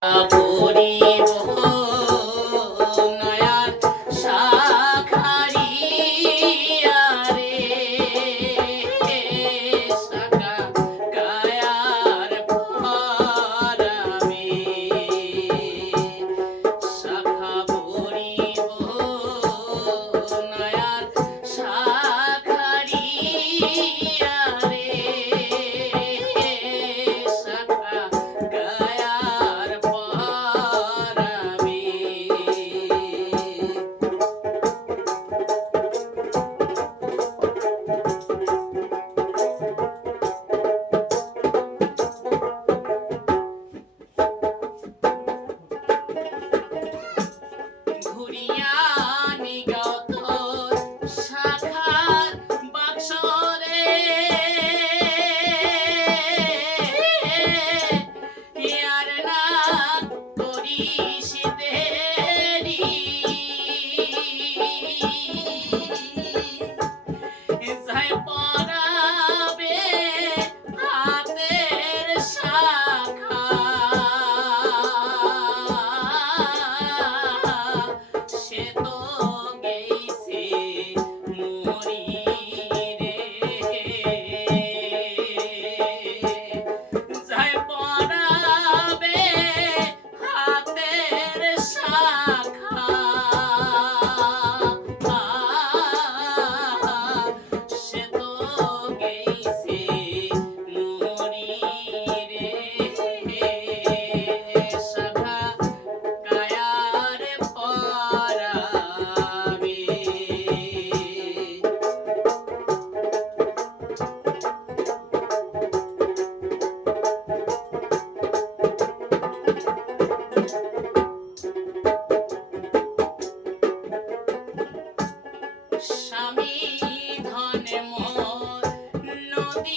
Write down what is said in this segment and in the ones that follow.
Uh,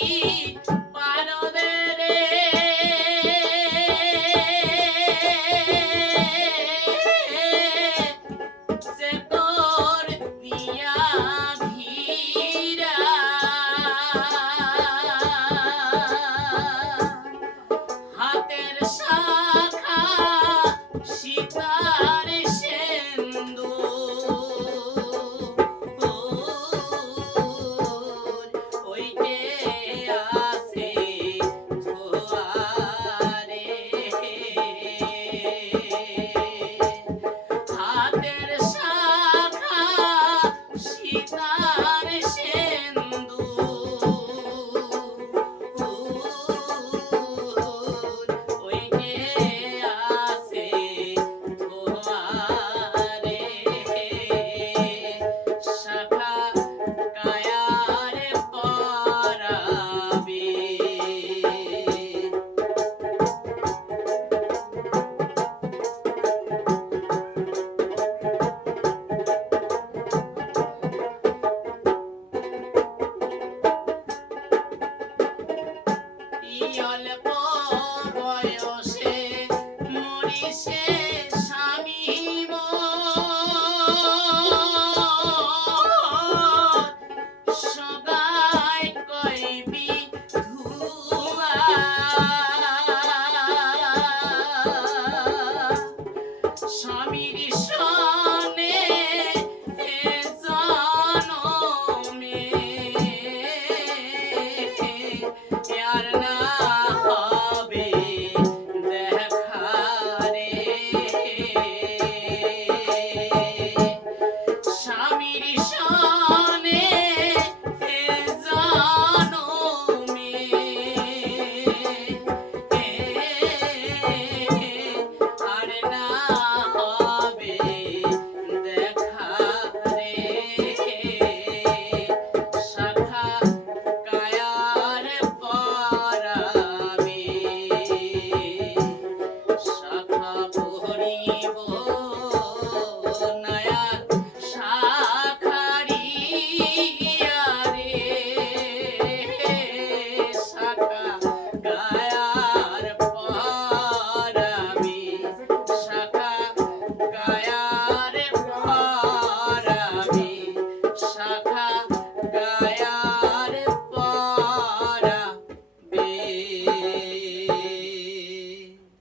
You. Yolpo